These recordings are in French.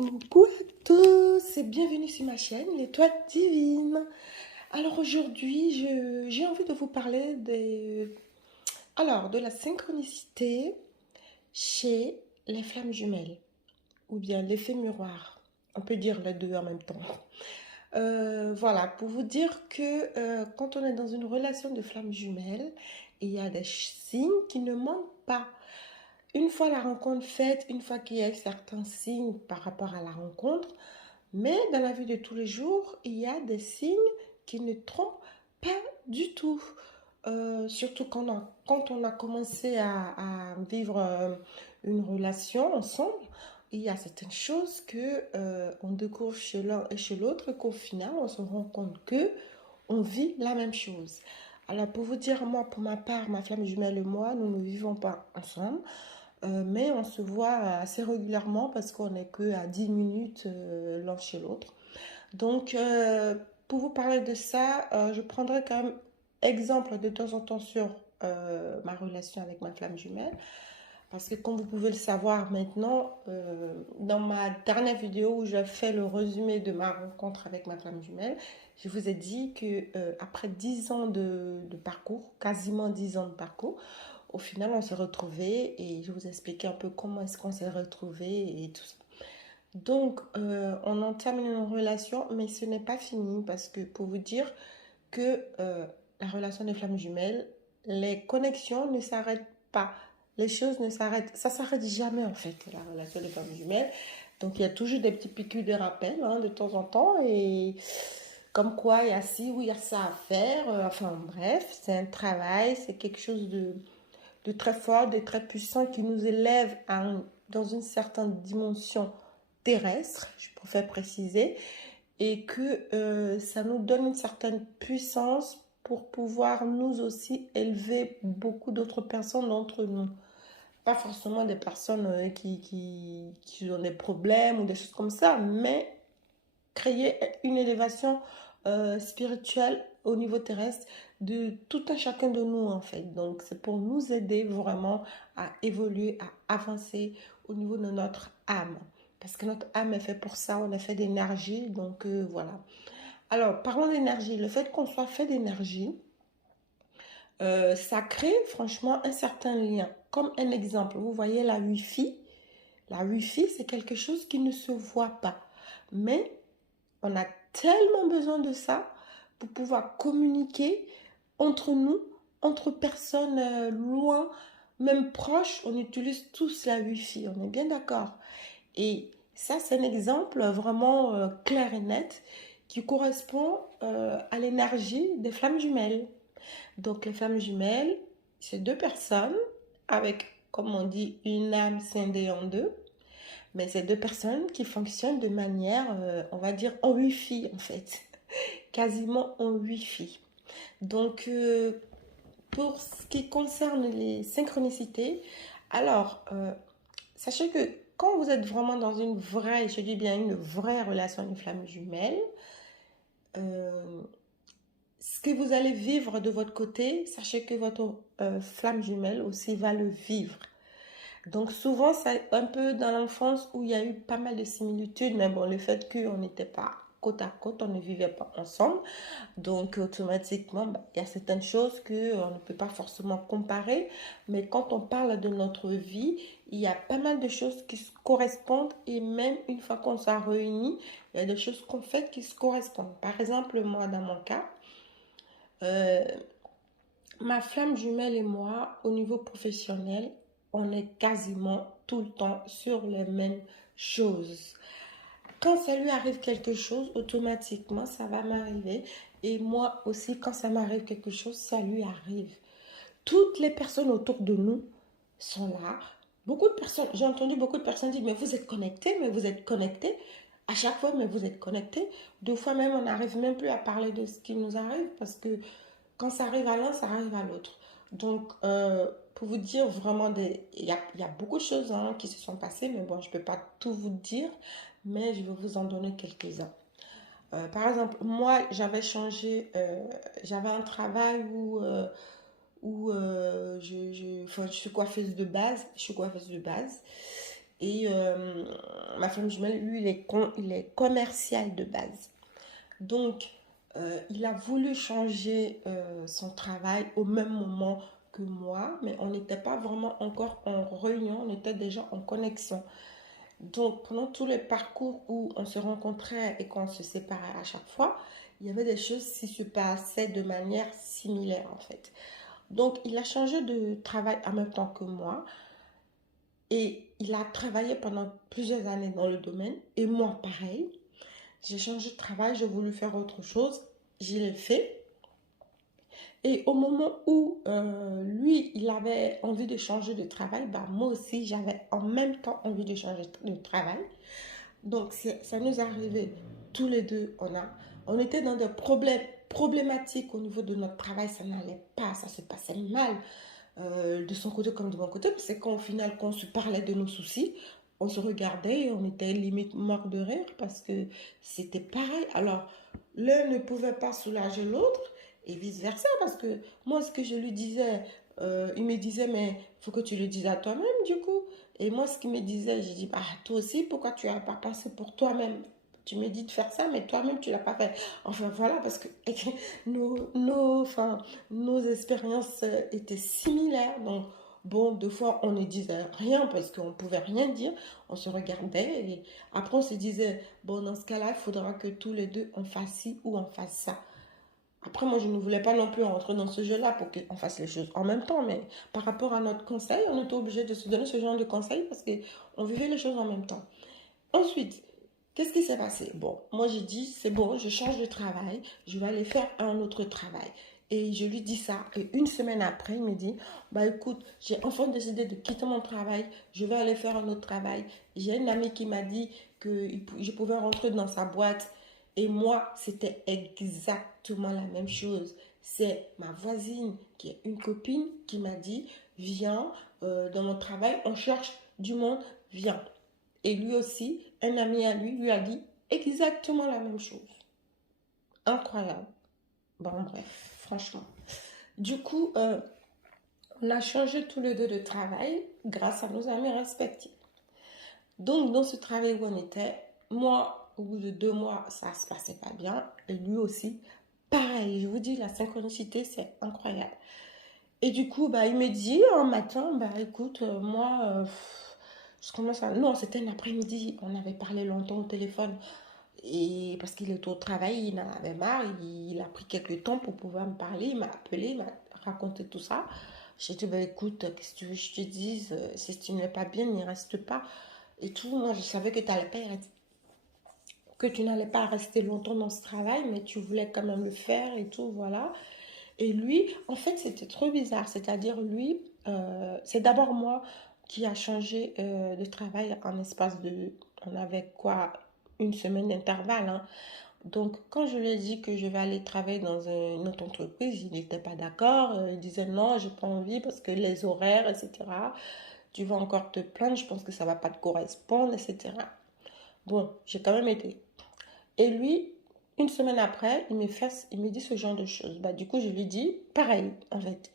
Coucou à tous et bienvenue sur ma chaîne L'Étoile Divine. Alors aujourd'hui, j'ai envie de vous parler de la synchronicité chez les flammes jumelles ou bien l'effet miroir. On peut dire les deux en même temps. Voilà, pour vous dire que quand on est dans une relation de flammes jumelles, il y a des signes qui ne manquent pas. Une fois la rencontre faite, une fois qu'il y a certains signes par rapport à la rencontre, mais dans la vie de tous les jours, il y a des signes qui ne trompent pas du tout. Surtout quand on a commencé à vivre une relation ensemble, il y a certaines choses que on découvre chez l'un et chez l'autre, qu'au final, on se rend compte que on vit la même chose. Alors, pour vous dire, moi, pour ma part, ma flamme jumelle et moi, nous ne vivons pas ensemble. Mais on se voit assez régulièrement parce qu'on n'est que à 10 minutes l'un chez l'autre. Donc, pour vous parler de ça, je prendrai quand même exemple de temps en temps sur ma relation avec ma flamme jumelle. Parce que comme vous pouvez le savoir maintenant, dans ma dernière vidéo où j'ai fait le résumé de ma rencontre avec ma flamme jumelle, je vous ai dit que après 10 ans de parcours, quasiment 10 ans de parcours, au final, on s'est retrouvés et je vous ai expliqué un peu comment est-ce qu'on s'est retrouvés et tout ça. Donc, on entame une relation, mais ce n'est pas fini parce que pour vous dire que la relation des flammes jumelles, les connexions ne s'arrêtent pas. Les choses ne s'arrêtent, ça s'arrête jamais en fait, la relation des flammes jumelles. Donc, il y a toujours des petits piqûres de rappel de temps en temps et comme quoi il y a ci ou il y a ça à faire. Enfin, bref, c'est un travail, c'est quelque chose de très fort, de très puissant qui nous élève dans une certaine dimension terrestre, je préfère préciser, et que ça nous donne une certaine puissance pour pouvoir nous aussi élever beaucoup d'autres personnes d'entre nous. Pas forcément des personnes qui ont des problèmes ou des choses comme ça, mais créer une élévation spirituelle au niveau terrestre de tout un chacun de nous en fait. Donc c'est pour nous aider vraiment à évoluer, à avancer au niveau de notre âme. Parce que notre âme est fait pour ça, on est fait d'énergie, donc voilà. Alors parlons d'énergie, le fait qu'on soit fait d'énergie, ça crée franchement un certain lien. Comme un exemple, vous voyez la Wi-Fi. La Wi-Fi, c'est quelque chose qui ne se voit pas. Mais on a tellement besoin de ça pour pouvoir communiquer entre nous, entre personnes loin, même proches. On utilise tous la Wi-Fi, on est bien d'accord. Et ça, c'est un exemple vraiment clair et net qui correspond à l'énergie des flammes jumelles. Donc, les flammes jumelles, c'est deux personnes avec, comme on dit, une âme scindée en deux. Mais c'est deux personnes qui fonctionnent de manière, on va dire, en Wi-Fi en fait. Quasiment en Wi-Fi. Donc, pour ce qui concerne les synchronicités, alors, sachez que quand vous êtes vraiment dans une vraie, je dis bien une vraie relation de flamme jumelle, euh, ce que vous allez vivre de votre côté, sachez que votre flamme jumelle aussi va le vivre. Donc souvent, c'est un peu dans l'enfance où il y a eu pas mal de similitudes, mais bon, le fait qu'on n'était pas côte à côte, on ne vivait pas ensemble, donc automatiquement, il y a certaines choses qu'on ne peut pas forcément comparer, mais quand on parle de notre vie, il y a pas mal de choses qui se correspondent et même une fois qu'on s'est réunis, il y a des choses qu'on fait qui se correspondent. Par exemple, moi, dans mon cas, euh, ma flamme jumelle et moi, au niveau professionnel, on est quasiment tout le temps sur les mêmes choses. Quand ça lui arrive quelque chose, automatiquement, ça va m'arriver. Et moi aussi, quand ça m'arrive quelque chose, ça lui arrive. Toutes les personnes autour de nous sont là. Beaucoup de personnes, j'ai entendu beaucoup de personnes dire, mais vous êtes connectés, mais vous êtes connectés. À chaque fois, mais vous êtes connectés. Deux fois même, on n'arrive même plus à parler de ce qui nous arrive parce que quand ça arrive à l'un, ça arrive à l'autre. Donc, pour vous dire vraiment, il y a beaucoup de choses qui se sont passées, mais bon, je ne peux pas tout vous dire, mais je vais vous en donner quelques-uns. Par exemple, moi, j'avais changé, j'avais un travail où enfin, je suis coiffeuse de base, Et ma femme jumelle, lui, il est commercial de base. Donc, il a voulu changer son travail au même moment que moi, mais on n'était pas vraiment encore en réunion, on était déjà en connexion. Donc, pendant tout le parcours où on se rencontrait et qu'on se séparait à chaque fois, il y avait des choses qui se passaient de manière similaire en fait. Donc, il a changé de travail en même temps que moi et il a travaillé pendant plusieurs années dans le domaine et moi pareil. J'ai changé de travail, j'ai voulu faire autre chose, je l'ai fait. Et au moment où lui, il avait envie de changer de travail, bah, moi aussi, j'avais en même temps envie de changer de travail. Donc, ça nous est arrivé tous les deux. On était dans des problématiques au niveau de notre travail. Ça n'allait pas, ça se passait mal de son côté comme de mon côté. C'est qu'au final, quand on se parlait de nos soucis, on se regardait et on était limite mort de rire parce que c'était pareil. Alors, l'un ne pouvait pas soulager l'autre et vice-versa parce que moi, ce que je lui disais, il me disait, mais il faut que tu le dises à toi-même du coup. Et moi, ce qu'il me disait, j'ai dit, bah, toi aussi, pourquoi tu n'as pas pensé pour toi-même? Tu me dis de faire ça, mais toi-même, tu ne l'as pas fait. Enfin, voilà, parce que enfin, nos expériences étaient similaires. Donc, bon, deux fois, on ne disait rien parce qu'on ne pouvait rien dire. On se regardait et après, on se disait, bon, dans ce cas-là, il faudra que tous les deux, on fasse ci ou on fasse ça. Après, moi, je ne voulais pas non plus rentrer dans ce jeu-là pour qu'on fasse les choses en même temps, mais par rapport à notre conseil, on était obligé de se donner ce genre de conseil parce qu'on vivait les choses en même temps. Ensuite, qu'est-ce qui s'est passé? Bon, moi, j'ai dit, c'est bon, je change de travail, je vais aller faire un autre travail. Et je lui dis ça. Et une semaine après, il me dit, bah écoute, j'ai enfin décidé de quitter mon travail, je vais aller faire un autre travail. J'ai une amie qui m'a dit que je pouvais rentrer dans sa boîte. Et moi, c'était exactement la même chose. C'est ma voisine qui est une copine qui m'a dit, viens, dans mon travail, on cherche du monde, viens. Et lui aussi, un ami à lui, lui a dit exactement la même chose. Incroyable. Bon, bref, franchement. Du coup, on a changé tous les deux de travail grâce à nos amis respectifs. Donc, dans ce travail où on était, moi, au bout de 2 mois, ça se passait pas bien. Et lui aussi, pareil. Je vous dis, la synchronicité, c'est incroyable. Et du coup, bah, il me dit un matin, bah écoute, moi, je commence à... Non, c'était un après-midi, on avait parlé longtemps au téléphone. Et parce qu'il était au travail, il en avait marre, il a pris quelques temps pour pouvoir me parler, il m'a appelé, il m'a raconté tout ça. J'ai dit, bah écoute, qu'est-ce que tu veux que je te dise? Si tu n'es pas bien, n'y reste pas. Et tout, moi je savais que tu n'allais pas rester longtemps dans ce travail, mais tu voulais quand même le faire et tout, voilà. Et lui, en fait, c'était trop bizarre. C'est-à-dire, lui, c'est d'abord moi qui a changé de travail en espace de... On avait quoi? Une semaine d'intervalle, hein. Donc, quand je lui ai dit que je vais aller travailler dans une autre entreprise, il n'était pas d'accord. Il disait non, je n'ai pas envie parce que les horaires, etc. Tu vas encore te plaindre, je pense que ça ne va pas te correspondre, etc. Bon, j'ai quand même été. Et lui, une semaine après, il me dit ce genre de choses. Bah, du coup, je lui dis pareil, en fait.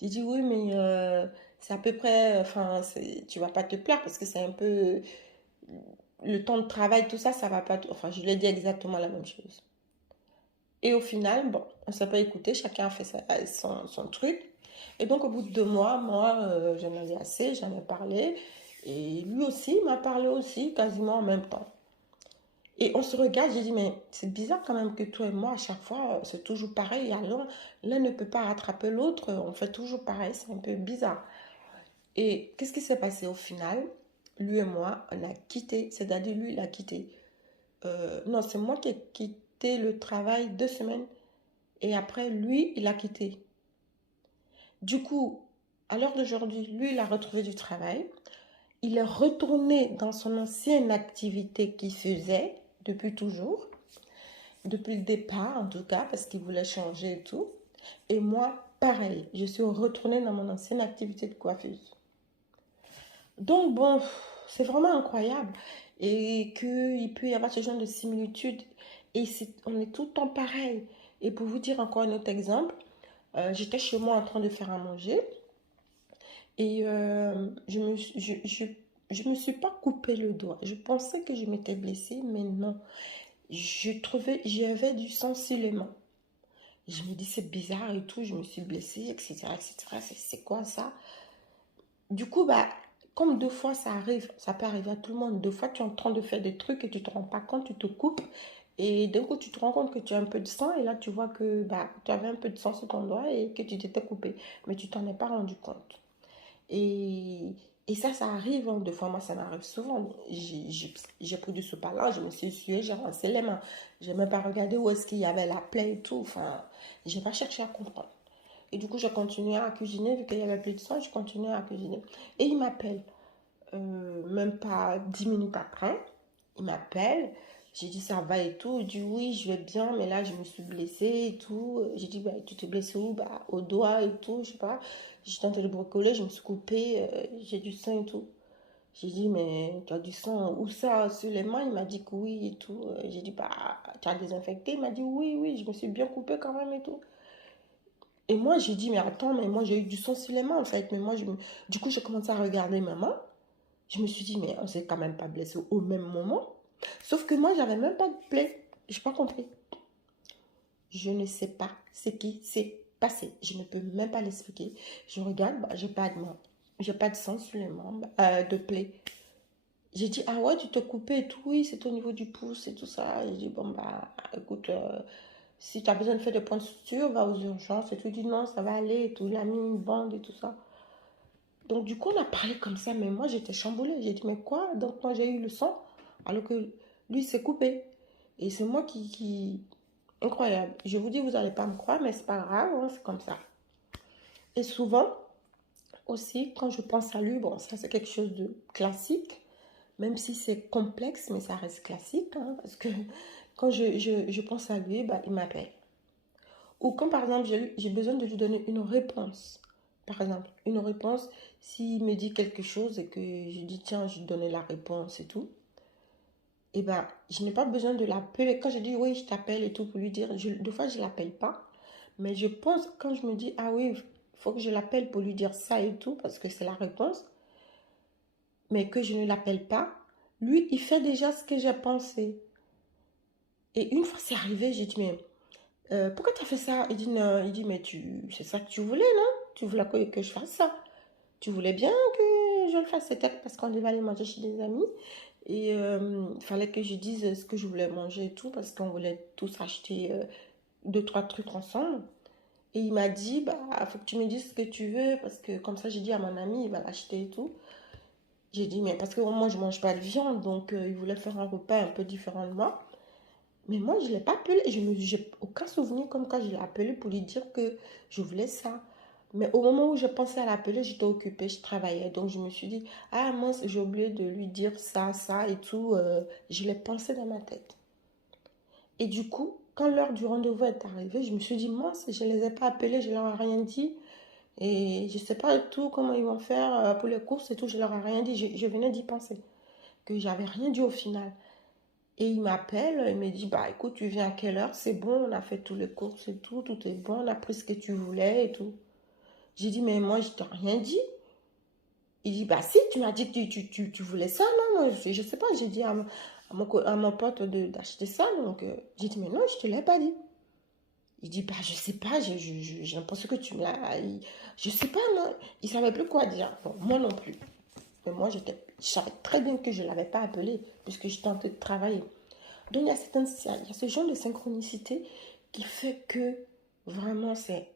J'ai dit oui, mais c'est à peu près, enfin, tu vas pas te plaire parce que c'est un peu le temps de travail, tout ça, ça va pas. Enfin, je lui ai dit exactement la même chose. Et au final, bon, on s'est pas écouté, chacun a fait son truc. Et donc, au bout de 2 mois, moi, j'en avais assez, j'en ai parlé. Et lui aussi m'a parlé aussi, quasiment en même temps. Et on se regarde, j'ai dit, mais c'est bizarre quand même que toi et moi, à chaque fois, c'est toujours pareil. Alors, l'un ne peut pas rattraper l'autre, on fait toujours pareil, c'est un peu bizarre. Et qu'est-ce qui s'est passé au final? Lui et moi, on a quitté, c'est-à-dire lui, il a quitté. Non, c'est moi qui ai quitté le travail 2 semaines et après, lui, il a quitté. Du coup, à l'heure d'aujourd'hui, lui, il a retrouvé du travail. Il est retourné dans son ancienne activité qu'il faisait depuis toujours. Depuis le départ, en tout cas, parce qu'il voulait changer et tout. Et moi, pareil, je suis retournée dans mon ancienne activité de coiffeuse. Donc, bon, c'est vraiment incroyable. Et qu'il peut y avoir ce genre de similitude. Et on est tout le temps pareil. Et pour vous dire encore un autre exemple, j'étais chez moi en train de faire à manger. Et je me suis pas coupé le doigt. Je pensais que je m'étais blessée, mais non. J'avais du sang sur les mains. Je me dis, c'est bizarre et tout, je me suis blessée, etc., etc. C'est quoi ça? Du coup, bah, comme deux fois ça arrive, ça peut arriver à tout le monde. Deux fois, tu es en train de faire des trucs et tu te rends pas compte, tu te coupes. Et d'un coup, tu te rends compte que tu as un peu de sang et là, tu vois que bah, tu avais un peu de sang sur ton doigt et que tu t'étais coupé. Mais tu t'en es pas rendu compte. Et, et ça arrive, hein. Deux fois, moi, ça m'arrive souvent. J'ai pris du sopalin, je me suis essuyée, j'ai rincé les mains. Je n'ai même pas regardé où est-ce qu'il y avait la plaie et tout. Enfin, j'ai pas cherché à comprendre. Et du coup, j'ai continué à cuisiner, vu qu'il n'y avait plus de sang, je continuais à cuisiner. Et il m'appelle, même pas 10 minutes après, il m'appelle. J'ai dit ça va et tout. Il dit oui, je vais bien, mais là je me suis blessée et tout. J'ai dit bah, tu t'es blessée où? Bah, au doigt et tout, je sais pas. J'ai tenté de bricoler, je me suis coupée, j'ai du sang et tout. J'ai dit mais tu as du sang où ça? Sur les mains? Il m'a dit que oui et tout. J'ai dit bah, tu as désinfecté? Il m'a dit oui, oui, je me suis bien coupée quand même et tout. Et moi j'ai dit mais attends, mais moi j'ai eu du sang sur les mains en fait. Mais du coup j'ai commencé à regarder ma main. Je me suis dit, mais on s'est quand même pas blessé au même moment. Sauf que moi, j'avais même pas de plaie. J'ai pas compris. Je ne sais pas ce qui s'est passé. Je ne peux même pas l'expliquer. Je regarde, bah, j'ai pas de main. J'ai pas de sang sur les membres, de plaie. J'ai dit, ah ouais, tu t'es coupé et tout. Oui, c'est au niveau du pouce et tout ça. J'ai dit, bon, bah, écoute, si tu as besoin de faire des points de suture, va aux urgences. Et tout. Il dit, non, ça va aller et tout. Il a mis une bande et tout ça. Donc, du coup, on a parlé comme ça, mais moi, j'étais chamboulée. J'ai dit, mais quoi? Donc, moi, j'ai eu le sang, alors que lui s'est coupé. Et c'est moi Incroyable. Je vous dis, vous n'allez pas me croire, mais c'est pas grave, hein, c'est comme ça. Et souvent, aussi, quand je pense à lui, bon, ça, c'est quelque chose de classique, même si c'est complexe, mais ça reste classique, hein, parce que quand je pense à lui, bah, il m'appelle. Ou quand, par exemple, j'ai besoin de lui donner une réponse. Par exemple, une réponse, s'il me dit quelque chose et que je dis, tiens, je lui donne la réponse et tout, et ben, je n'ai pas besoin de l'appeler. Quand je dis, oui, je t'appelle et tout pour lui dire, deux fois, je ne l'appelle pas. Mais je pense, quand je me dis, ah oui, il faut que je l'appelle pour lui dire ça et tout, parce que c'est la réponse, mais que je ne l'appelle pas, lui, il fait déjà ce que j'ai pensé. Et une fois c'est arrivé, j'ai dit, mais pourquoi tu as fait ça? Il dit, non, il dit, mais c'est ça que tu voulais, non? Tu voulais que je fasse ça. Tu voulais bien que je le fasse. C'était parce qu'on devait aller manger chez des amis. Et il fallait que je dise ce que je voulais manger et tout, parce qu'on voulait tous acheter deux, trois trucs ensemble. Et il m'a dit, bah, faut que tu me dises ce que tu veux, parce que comme ça, j'ai dit à mon ami, il va l'acheter et tout. J'ai dit, mais parce que moi, je mange pas de viande, donc il voulait faire un repas un peu différent de moi. Mais moi, je ne l'ai pas appelé. J'ai aucun souvenir comme quand je l'ai appelé pour lui dire que je voulais ça. Mais au moment où je pensais à l'appeler, j'étais occupée, je travaillais. Donc je me suis dit, ah mince, j'ai oublié de lui dire ça, ça et tout. Je l'ai pensé dans ma tête. Et du coup, quand l'heure du rendez-vous est arrivée, je me suis dit, mince, je ne les ai pas appelés, je leur ai rien dit. Et je ne sais pas du tout comment ils vont faire pour les courses et tout, je leur ai rien dit. Je venais d'y penser, que j'avais rien dit au final. Et il m'appelle, il me dit, bah écoute, tu viens à quelle heure? C'est bon, on a fait tous les courses et tout est bon, on a pris ce que tu voulais et tout. J'ai dit, mais moi, je t'ai rien dit. Il dit, bah si, tu m'as dit que tu voulais ça, non? Moi, je sais pas, j'ai dit à mon pote d'acheter ça, donc j'ai dit, mais non, je te l'ai pas dit. Il dit, bah je sais pas, j'ai l'impression que tu me l'as. Je sais pas, moi, il savait plus quoi dire. Bon, moi non plus. Mais moi, je savais très bien que je ne l'avais pas appelé, puisque je tentais de travailler. Donc, il y a ce genre de synchronicité qui fait que vraiment, c'est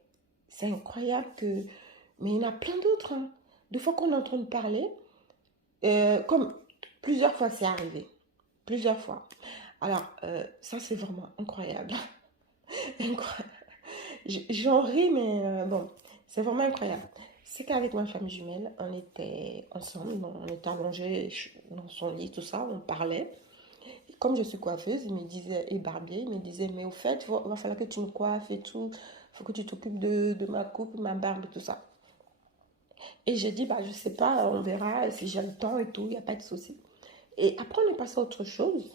incroyable que... Mais il y en a plein d'autres, hein. Des fois qu'on est en train de parler, comme plusieurs fois c'est arrivé. Plusieurs fois. Alors, ça, c'est vraiment incroyable. Incroyable. J'en ris, mais bon, c'est vraiment incroyable. C'est qu'avec ma femme jumelle, on était ensemble, bon, on était allongés dans son lit, tout ça, on parlait. Comme je suis coiffeuse, il me disait, et barbier, il me disait, mais au fait, il va falloir que tu me coiffes et tout. Il faut que tu t'occupes de ma coupe, ma barbe et tout ça. Et j'ai dit, bah, je sais pas, on verra si j'ai le temps et tout, il n'y a pas de souci. Et après, on est passé à autre chose.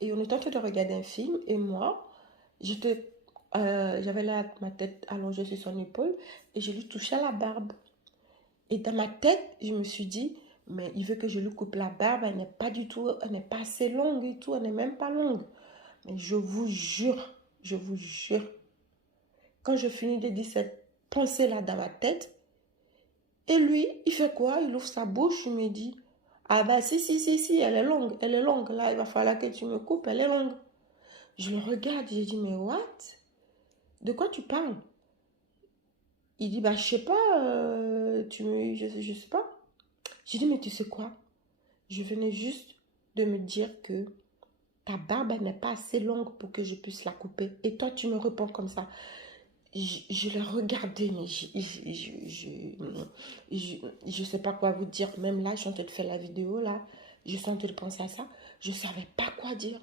Et on était en train de regarder un film. Et moi, j'avais ma tête allongée sur son épaule et je lui touchais la barbe. Et dans ma tête, je me suis dit, Mais il veut que je lui coupe la barbe. Elle n'est pas du tout, elle n'est pas assez longue et tout. Elle n'est même pas longue. Mais je vous jure, quand je finis de dire cette pensée-là dans ma tête, et lui, il fait quoi? Il ouvre sa bouche, il me dit, ah bah si, elle est longue. Là, il va falloir que tu me coupes, elle est longue. Je le regarde, j'ai dit, mais what? De quoi tu parles? Il dit, bah je sais pas, je sais pas. J'ai dit, mais tu sais quoi? Je venais juste de me dire que ta barbe, elle n'est pas assez longue pour que je puisse la couper. Et toi, tu me réponds comme ça. Je l'ai regardé, mais je sais pas quoi vous dire. Même là, je suis en train de faire la vidéo, là. Je suis en train de penser à ça. Je savais pas quoi dire.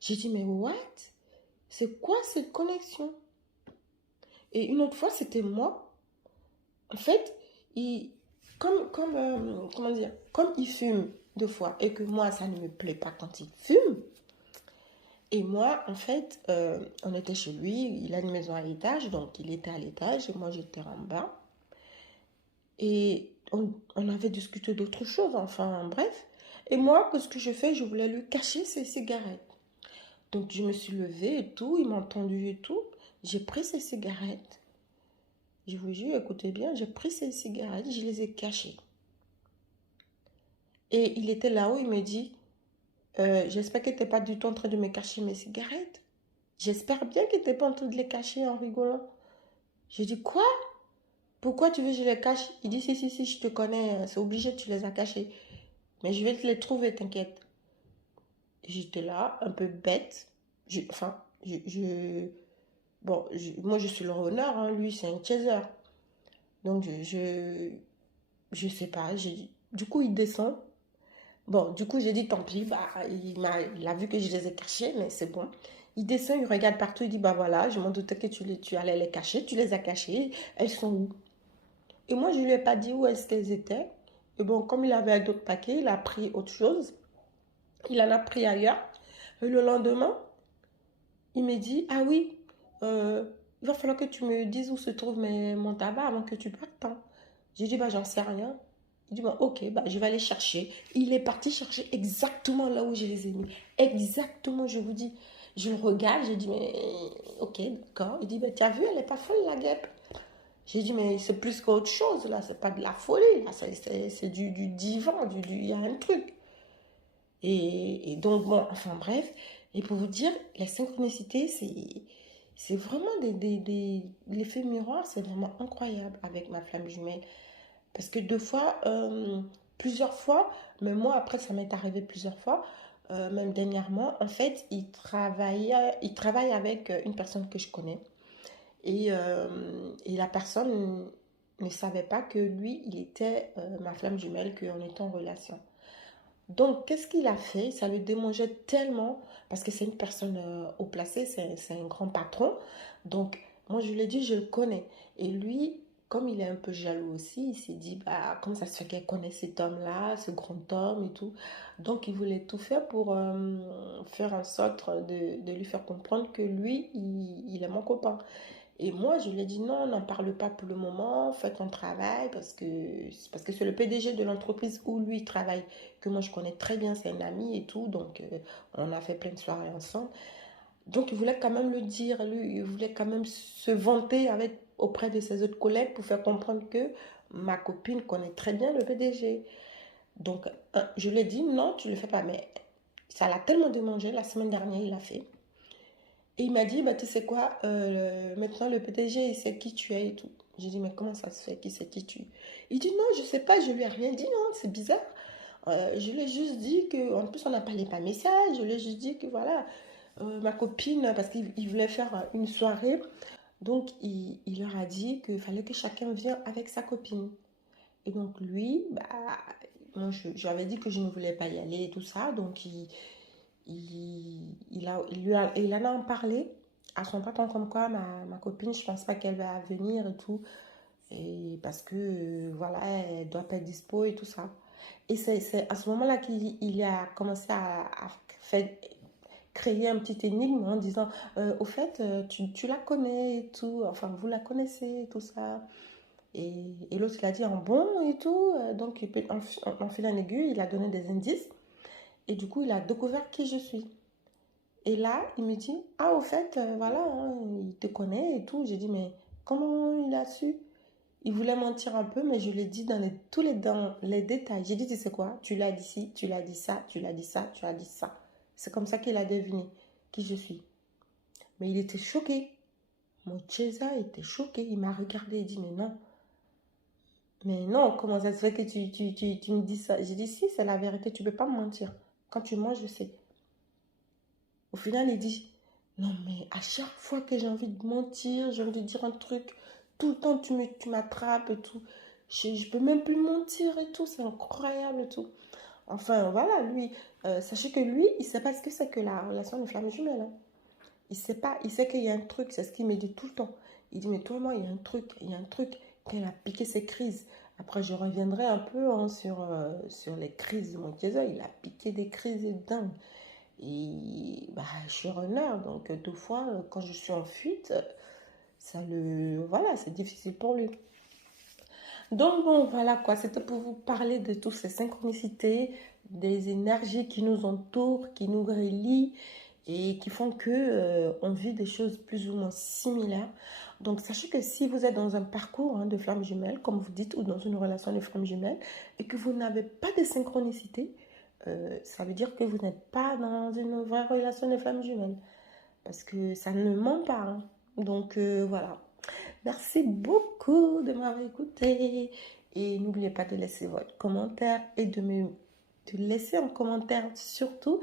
J'ai dit, mais what? C'est quoi cette connexion? Et une autre fois, c'était moi. En fait, comment dire, comme il fume deux fois et que moi, ça ne me plaît pas quand il fume. Et moi, en fait, on était chez lui, il a une maison à l'étage, donc il était à l'étage et moi j'étais en bas. Et on avait discuté d'autres choses, enfin bref. Et moi, ce que je fais, je voulais lui cacher ses cigarettes. Donc je me suis levée et tout, il m'a entendu et tout. J'ai pris ses cigarettes. Je vous jure, écoutez bien, j'ai pris ses cigarettes, je les ai cachées. Et il était là-haut, il me dit, j'espère que tu n'es pas du tout en train de me cacher mes cigarettes. J'espère bien que tu n'es pas en train de les cacher en rigolant. J'ai dit, quoi? Pourquoi tu veux que je les cache? Il dit, si, je te connais, c'est obligé, tu les as cachés. Mais je vais te les trouver, t'inquiète. J'étais là, un peu bête. Enfin, bon, moi je suis le runner, hein, lui c'est un chaser. Donc je sais pas, du coup il descend. Bon, du coup j'ai dit tant pis, bah, il a vu que je les ai cachés, mais c'est bon. Il descend, il regarde partout, il dit bah voilà, je m'en doutais que tu allais les cacher, tu les as cachées, elles sont où? Et moi je lui ai pas dit où est-ce qu'elles étaient. Et bon, comme il avait d'autres paquets, il a pris autre chose. Il en a pris ailleurs. Et le lendemain, il me dit, ah oui, euh, il va falloir que tu me dises où se trouve mon tabac avant que tu partes, hein. J'ai dit, bah j'en sais rien. Il dit, bah ok, bah je vais aller chercher. Il est parti chercher exactement là où je les ai mis. Exactement, je vous dis. Je le regarde, j'ai dit, mais ok, d'accord. Il dit, bah tu as vu, elle n'est pas folle la guêpe. J'ai dit, mais c'est plus qu'autre chose, là, c'est pas de la folie, là, c'est du divan, il y a un truc. Et donc, bon, enfin bref, et pour vous dire, la synchronicité, c'est vraiment l'effet miroir, c'est vraiment incroyable avec ma flamme jumelle. Parce que deux fois, plusieurs fois, mais moi après ça m'est arrivé plusieurs fois, même dernièrement, en fait, il travaille avec une personne que je connais. Et la personne ne savait pas que lui, il était ma flamme jumelle, qu'on était en relation. Donc, qu'est-ce qu'il a fait? Ça le démangeait tellement, parce que c'est une personne haut placée, c'est un grand patron. Donc, moi, je lui ai dit, je le connais. Et lui, comme il est un peu jaloux aussi, il s'est dit, bah, comment ça se fait qu'elle connaît cet homme-là, ce grand homme et tout. Donc, il voulait tout faire pour faire en sorte de lui faire comprendre que lui, il est mon copain. Et moi, je lui ai dit non, n'en parle pas pour le moment, fais ton travail parce que c'est le PDG de l'entreprise où lui travaille, que moi je connais très bien, c'est un ami et tout, donc on a fait plein de soirées ensemble. Donc il voulait quand même le dire, lui, il voulait quand même se vanter auprès de ses autres collègues pour faire comprendre que ma copine connaît très bien le PDG. Donc je lui ai dit non, tu ne le fais pas, mais ça l'a tellement démangé, la semaine dernière il l'a fait. Et il m'a dit, bah, tu sais quoi, maintenant le PDG, il sait qui tu es et tout. J'ai dit, mais comment ça se fait qu'il sait qui tu es? Il dit, non, je sais pas, je lui ai rien dit, non, c'est bizarre. Je lui ai juste dit que, en plus, on n'a parlé pas message, je lui ai juste dit que voilà, ma copine, parce qu'il voulait faire une soirée, donc il leur a dit qu'il fallait que chacun vienne avec sa copine. Et donc lui, bah, moi, je lui avais dit que je ne voulais pas y aller et tout ça, donc il en a parlé à son patron comme quoi ma copine, je pense pas qu'elle va venir et tout. Et parce que, voilà, elle doit pas être dispo et tout ça. Et c'est à ce moment-là qu'il a commencé à faire, créer un petit énigme en disant, au fait, tu la connais et tout, enfin, vous la connaissez et tout ça. Et l'autre, il a dit en bon et tout. Donc, en fil en aiguille, il a donné des indices. Et du coup, il a découvert qui je suis. Et là, il me dit, ah, au fait, voilà, hein, il te connaît et tout. J'ai dit, mais comment il a su? Il voulait mentir un peu, mais je l'ai dit dans les détails. J'ai dit, tu sais quoi? Tu l'as dit ci, tu l'as dit ça, tu l'as dit ça, tu as dit ça. C'est comme ça qu'il a deviné qui je suis. Mais il était choqué. Mon César était choqué. Il m'a regardé et dit, mais non, comment ça se fait que tu me dis ça? J'ai dit, si, c'est la vérité, tu ne peux pas me mentir. Quand tu mens, je sais. Au final, il dit, non, mais à chaque fois que j'ai envie de mentir, j'ai envie de dire un truc, tout le temps tu m'attrapes et tout. Je peux même plus mentir et tout, c'est incroyable et tout. Enfin, voilà, lui, sachez que lui, il ne sait pas ce que c'est que la relation de flamme jumelle. Hein. Il sait pas, il sait qu'il y a un truc, c'est ce qu'il me dit tout le temps. Il dit, mais toi et moi, il y a un truc, qu'elle a piqué ses crises. Après, je reviendrai un peu hein, sur les crises de mon Dieu, il a piqué des crises dingues. Et bah, je suis runner, donc deux fois, quand je suis en fuite, voilà, c'est difficile pour lui. Donc bon, voilà quoi, c'était pour vous parler de toutes ces synchronicités, des énergies qui nous entourent, qui nous relient et qui font que on vit des choses plus ou moins similaires. Donc sachez que si vous êtes dans un parcours hein, de flamme jumelle, comme vous dites, ou dans une relation de flamme jumelle, et que vous n'avez pas de synchronicité, ça veut dire que vous n'êtes pas dans une vraie relation de flamme jumelle. Parce que ça ne ment pas. Hein. Donc voilà. Merci beaucoup de m'avoir écouté. Et n'oubliez pas de laisser votre commentaire et de laisser en commentaire surtout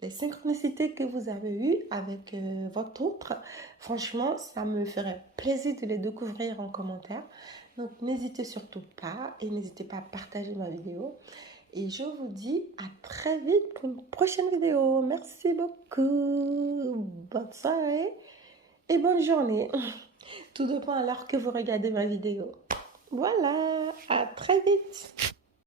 les synchronicités que vous avez eues avec votre autre. Franchement, ça me ferait plaisir de les découvrir en commentaire. Donc n'hésitez surtout pas et n'hésitez pas à partager ma vidéo. Et je vous dis à très vite pour une prochaine vidéo. Merci beaucoup. Bonne soirée et bonne journée. Tout dépend à l'heure que vous regardez ma vidéo. Voilà, à très vite.